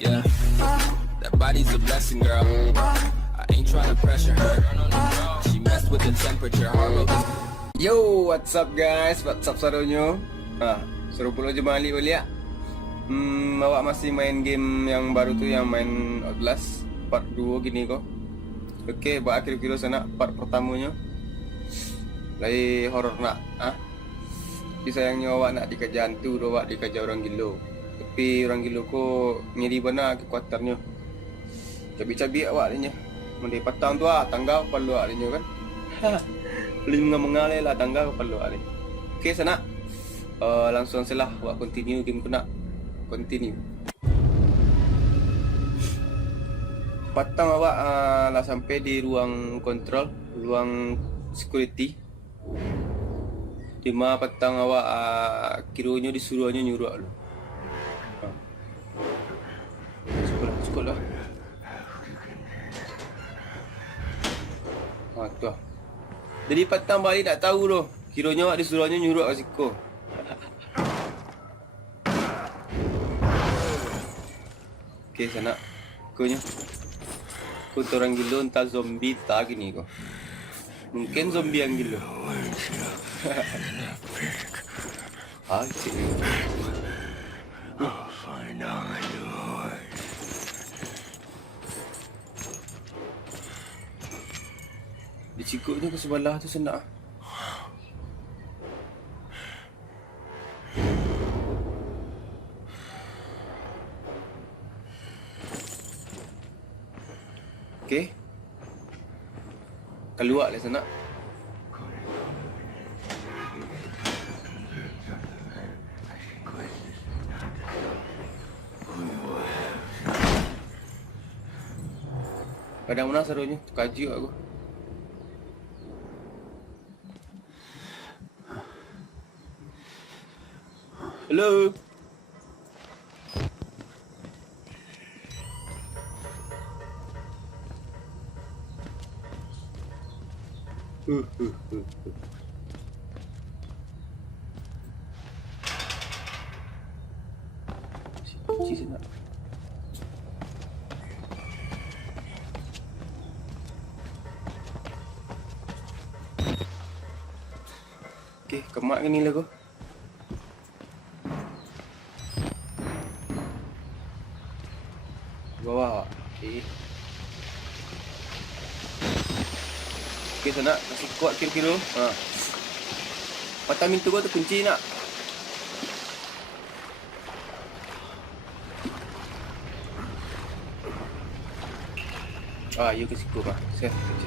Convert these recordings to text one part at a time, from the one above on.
Yeah, that body's a blessing, girl. I ain't trying to pressure her. She messed with the temperature. Yo, what's up guys? What's up saudonyo? Suruh pula je balik balik. Awak masih main game yang baru tu, yang main Outlast part 2 gini kok. Okey, buat akhir video sana part pertamanya. Lagi horror nak, Tapi sayangnya awak nak dikejar hantu, awak dikejar orang gila. Tapi orang gila ko nyeri benar kekuatannya. Cabik-cabik awak dia. Mendai patang tu tangga perlu awak dia kan. Paling mengalih lah tangga perlu awak dia. Okey sana. Langsung salah awak continue game ku nak. Continue. Patang awak lah sampai di ruang kontrol, ruang security. Cuma patang awak kiranya disuruhnya nyuruh lu. Cukup lah. Tu lah. Jadi patang balik tak tahu tu. Kiranya awak disuruhnya nyuruh kat siku. Okey sana. Kunya. Kau orang gila entah zombie tak gini kau. Mungkin zombie yang gila. Cik. Di cikuknya ke sebelah tu senak. Okey. Keluar lah sana. Kadang mana serunya? Kaji aku. Hello. Kunci sana. Okey, kemak ni lah kau. Bawah. Okey. Okey sana, kasih kuat kira-kira. Patang pintu kau terkunci nak. You kasih kuat Saya kunci.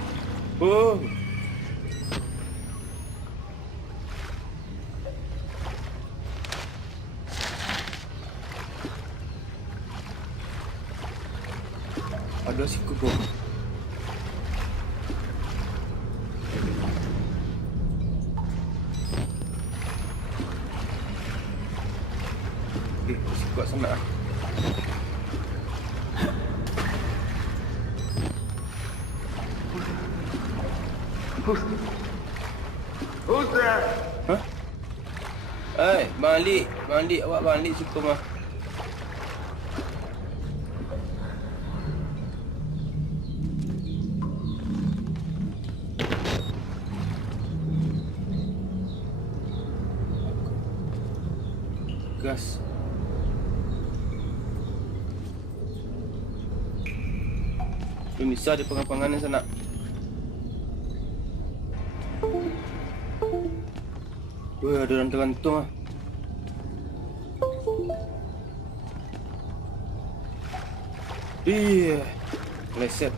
Ada siku kau. Kasih kuat sana. Who's there? Balik awak balik situ mah. Gas. Belum bisa di pengapangan sana. Ada orang tergantung Meleset.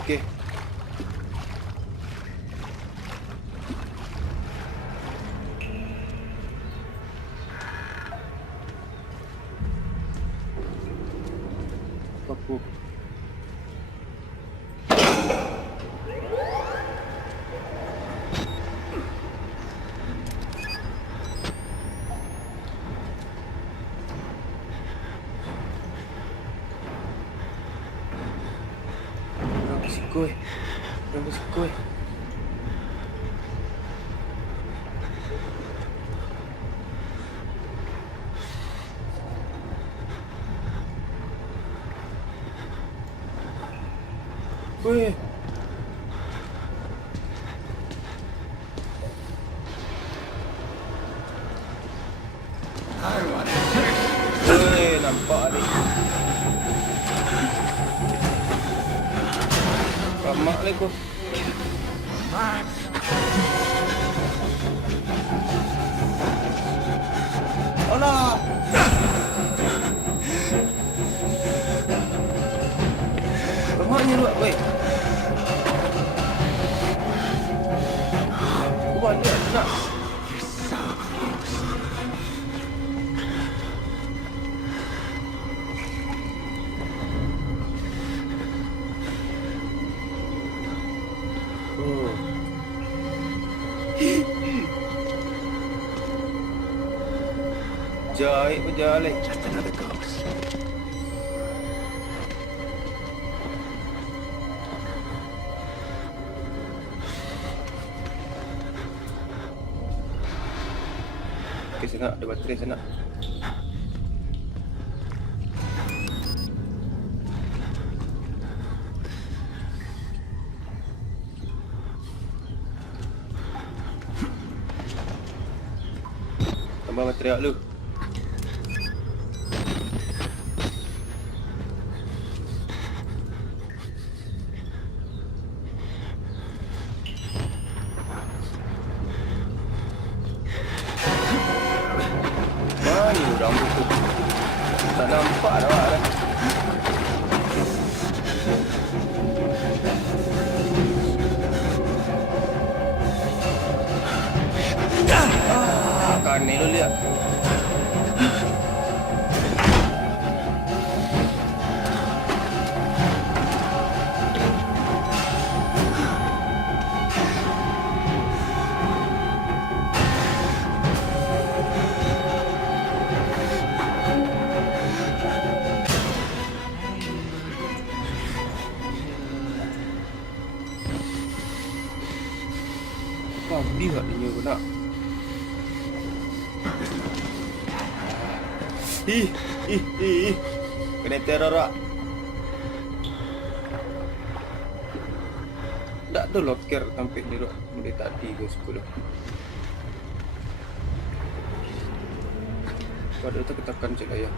Okey. Papu. Kuih. Weh. Weh, nampak ni. Kamak lah kau. Alah. Kamak ni luat, weh. Aku balik nak. Oh. Jahit pun jalan. Just another ghost. Okay, sana ada baterai sana. Tambah baterai dulu. Mana rambut tu? Tak nampak dah. Kan ni lu lihat. Babi kat dia aku nak. Ih. Kena teror tak? Tak tu loker sampai ni dok. Boleh tadi ke 10. Pada tu ketakan je lah ya.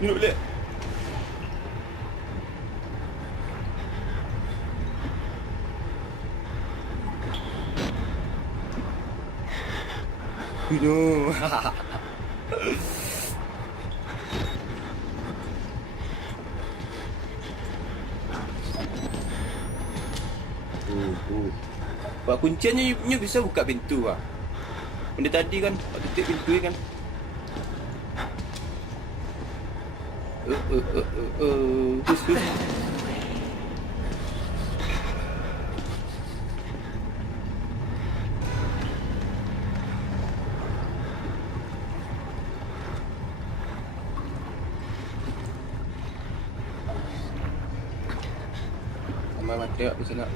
Ni duk lihat. No. Buat kunciannya you bisa buka pintu lah. Benda tadi kan, waktu tutup pintu kan. Tambah material di sana.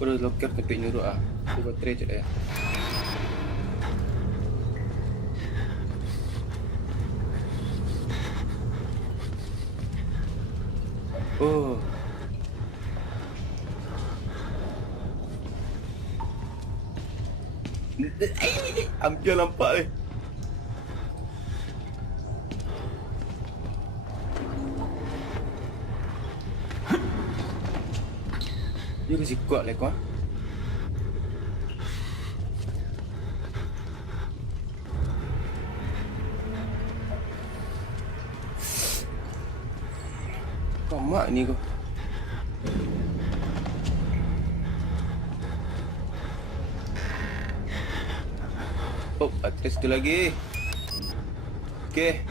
Aku dah loker tapi nyuruh ah. Aku baterai je dah ya. Oh. Ambil nampak ni. Dia kasi kuat lah kau. Kau mak ni kau. Oh, atas tu lagi. Okey.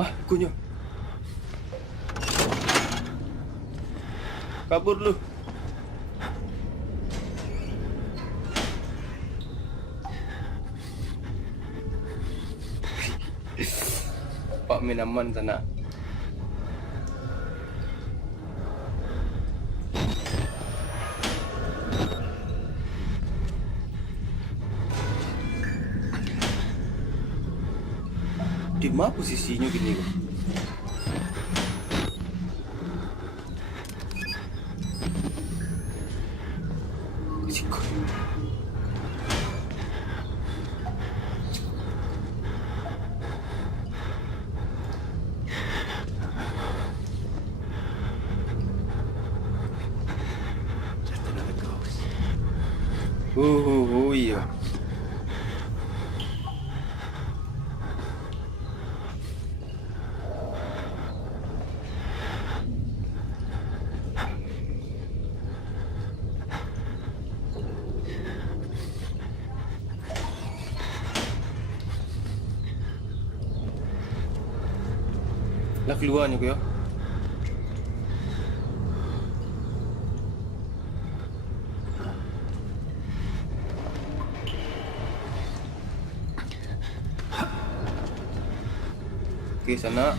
Wah, kunyuk. Kabur dulu. Pak main aman sana. Di mana posisinya gini kok? Sikut. Iya. Lah keluarnya ko ya. Okey, sana.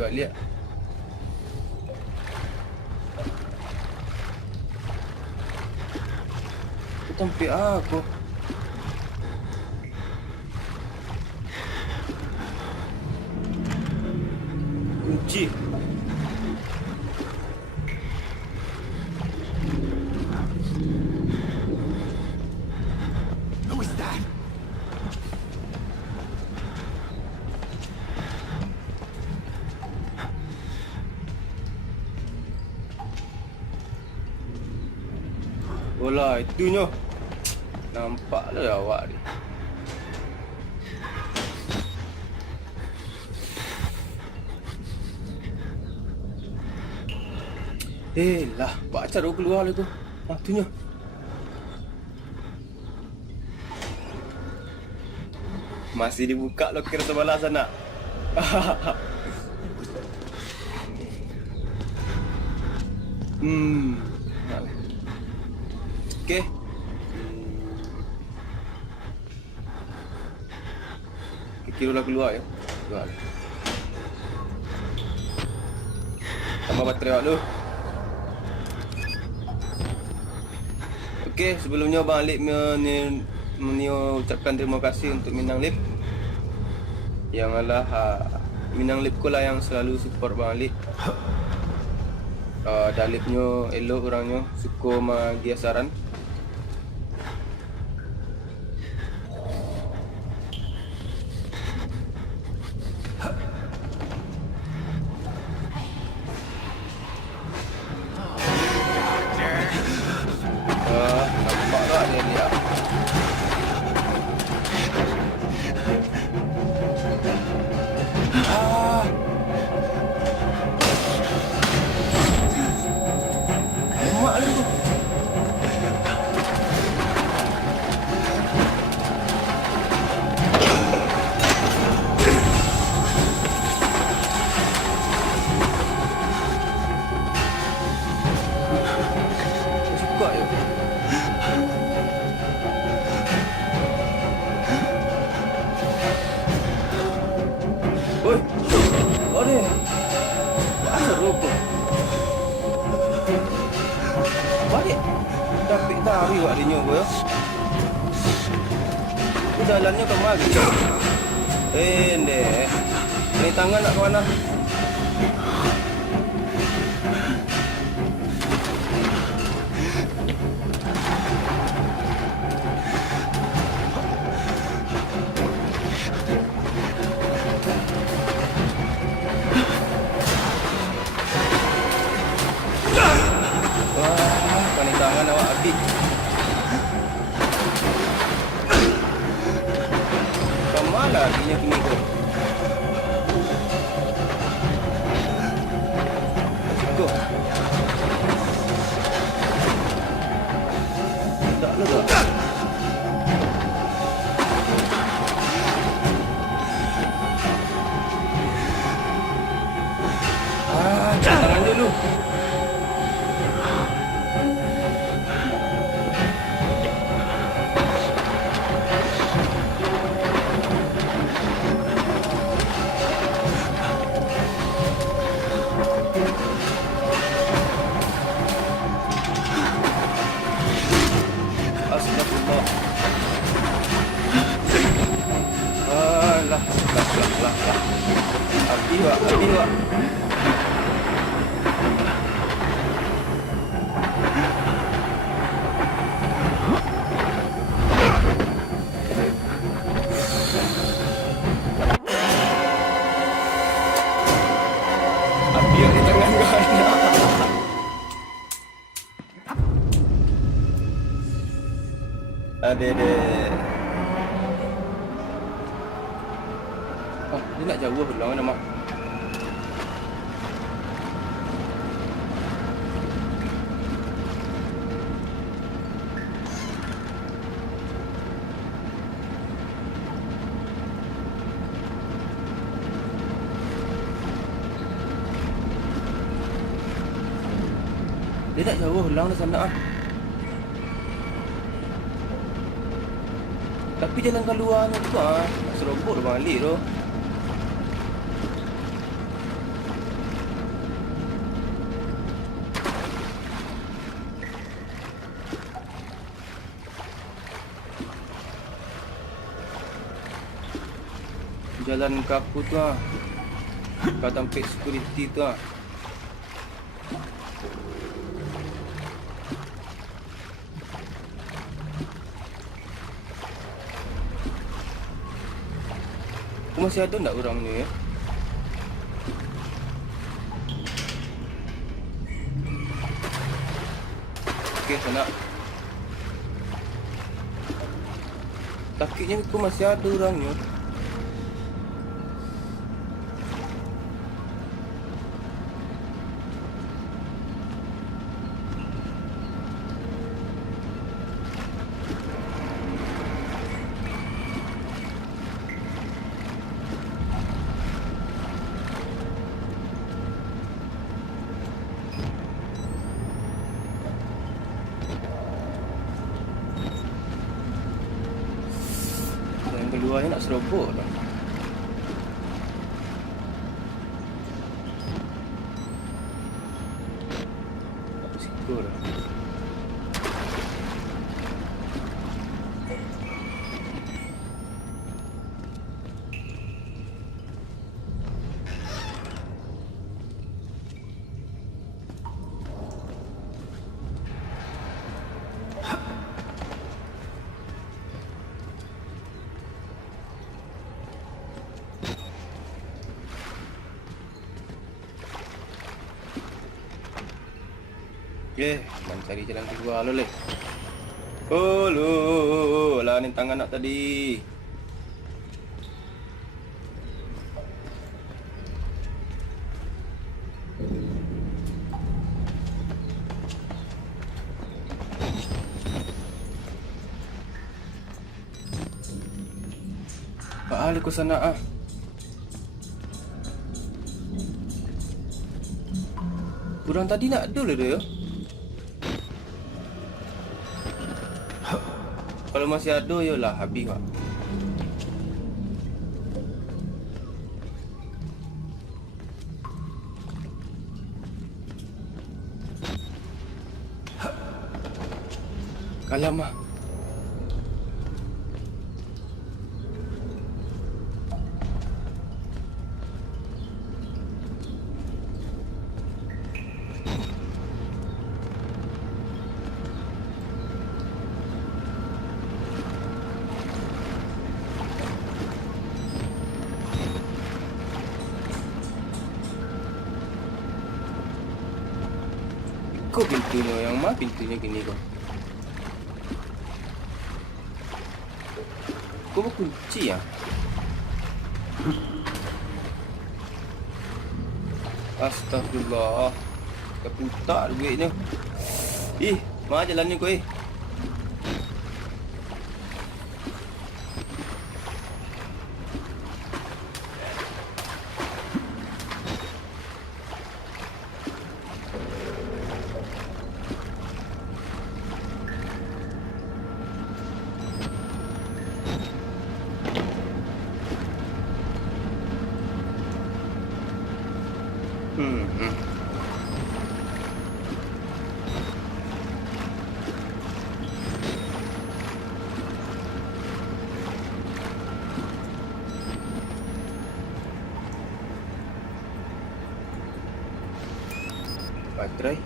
Balik. Kau tampil aku. Kunci. Who is that? Bola itunya. Nampaklah awak ni. Lah, baca dah keluar lah tu. Itunya. Masih dibuka loker sebelah sana. Okey. Kira keluar ya. Keluar. Tambah baterai awak dulu. Okey, sebelumnya Abang Alip ucapkan terima kasih untuk Minang Lip. Yang adalah Minang Lip ko lah yang selalu support Abang Alip. Dalipnya elok orangnya, suka bagi saran. Nampak tak dia? Mak lu. Cepat ya. Oi. Ore. Apa rokok? Balik. Tapi tahu awak dia nyoba ya. Ini jalannya ke mana? Ndek. Ini tangan nak ke mana? Wah, panik tangan awak habis. Kemana akhirnya kini tu? Ada. Oh, dia nak jauh pula mana mak. Dia nak jauh lang di sana ah. Tapi jalan keluar ni tu ah, nak serobot dah balik tu. Jalan kapu tu ah. Kau tampik security tu ah. Masih ada tak orang ni ya? Okey, sana. Takutnya aku masih ada orangnya. Keluarnya nak serobot lah. Tak bersiko lah. Jangan cari jalan keluar lo leh. Oh lo, lah ni tangan nak tadi. Balik ke sana ah. Kurang tadi nak ada dia. Kalau masih ada, yalah habis pak. Alamak. Kok pintunya yang mana pintunya gini kok? Kok berkunci ya? Astagfirullah. Keputar duitnya. Ih, mana jalannya kau eh? Baterai.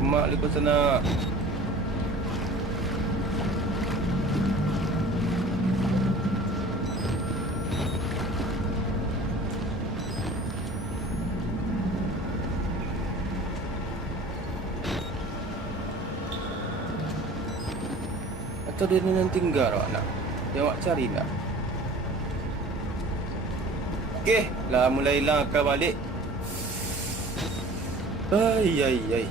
Kemak lepas sana. Atau dia memang tinggal awak nak? Yang awak cari nak? Okey, lah mulai hilang akal balik. Ai.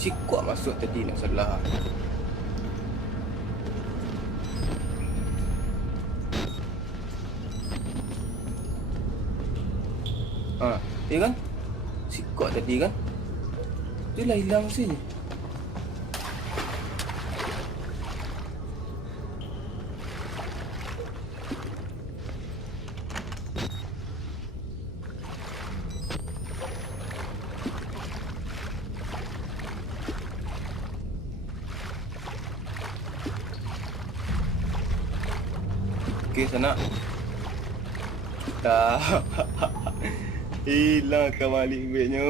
Si kuat masuk tadi nak salah. Ya kan? Si kuat tadi kan? Dia lah hilang sini. Okey, sana. Dah. Hilang kau balik duitnya.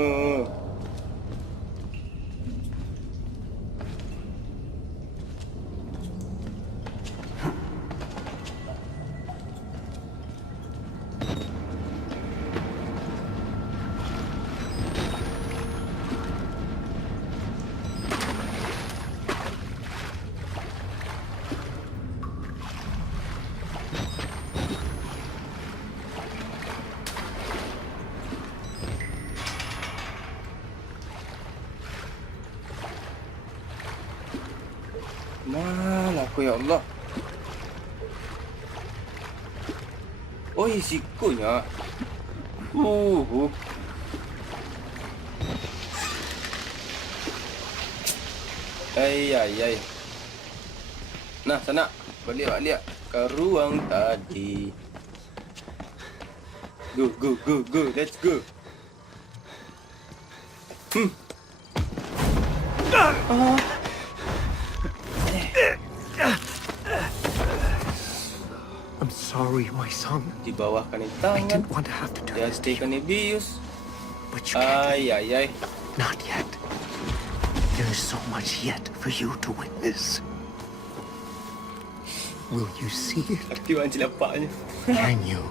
Malah aku ya Allah. Oh, sikunya. Ai. Nah, sana. Balik ke ruang tadi. Go. Let's go. I'm sorry, my son. Di bawah kan I tangan. didn't want to have to do Dia this to stay kan you, abuse. but you can't. Ai. Not yet. There is so much yet for you to witness. Will you see it? Aktif anci lapaknya. Can you?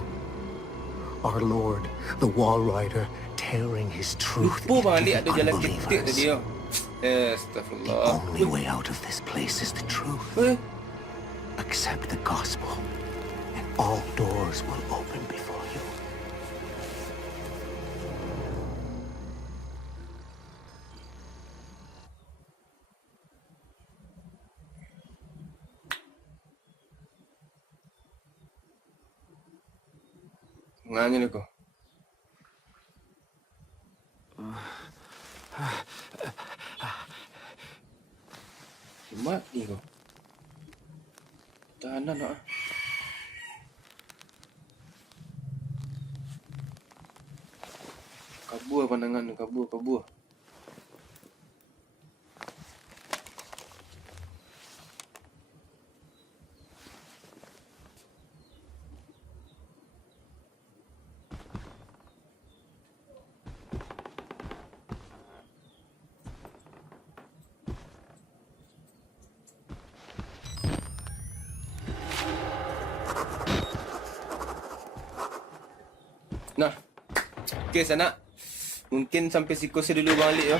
Our Lord, the Wall Rider, tearing his truth Lupa into balik ada the jalan ketik tadi unbelievers. yo. The Astagfirullah. only way out of this place is the truth. Accept the gospel, and all doors will open before you. Nganya ni kau. Mati kau. Tahanan nak. Kabur pandangan ni, kabur. Nah. Okey, sana. Mungkin sampai psikose dulu balik ya.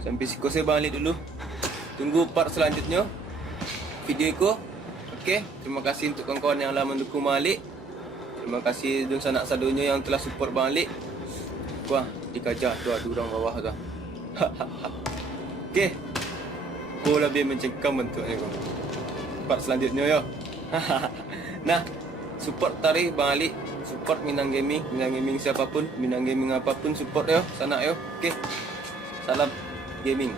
Sampai psikose balik dulu. Tunggu part selanjutnya video ko. Okey, terima kasih untuk kawan-kawan yang telah mendukung balik. Terima kasih dan sanak sadonya yang telah support balik. Wah, dikajak tu ada orang bawah tu. Okey. Kau lebih mencengkam bentuknya kau. Part selanjutnya ya. Nah, support Tarikh balik, support Minang Gaming siapapun, Minang Gaming apapun support yo, sana yo. Okey. Salam gaming.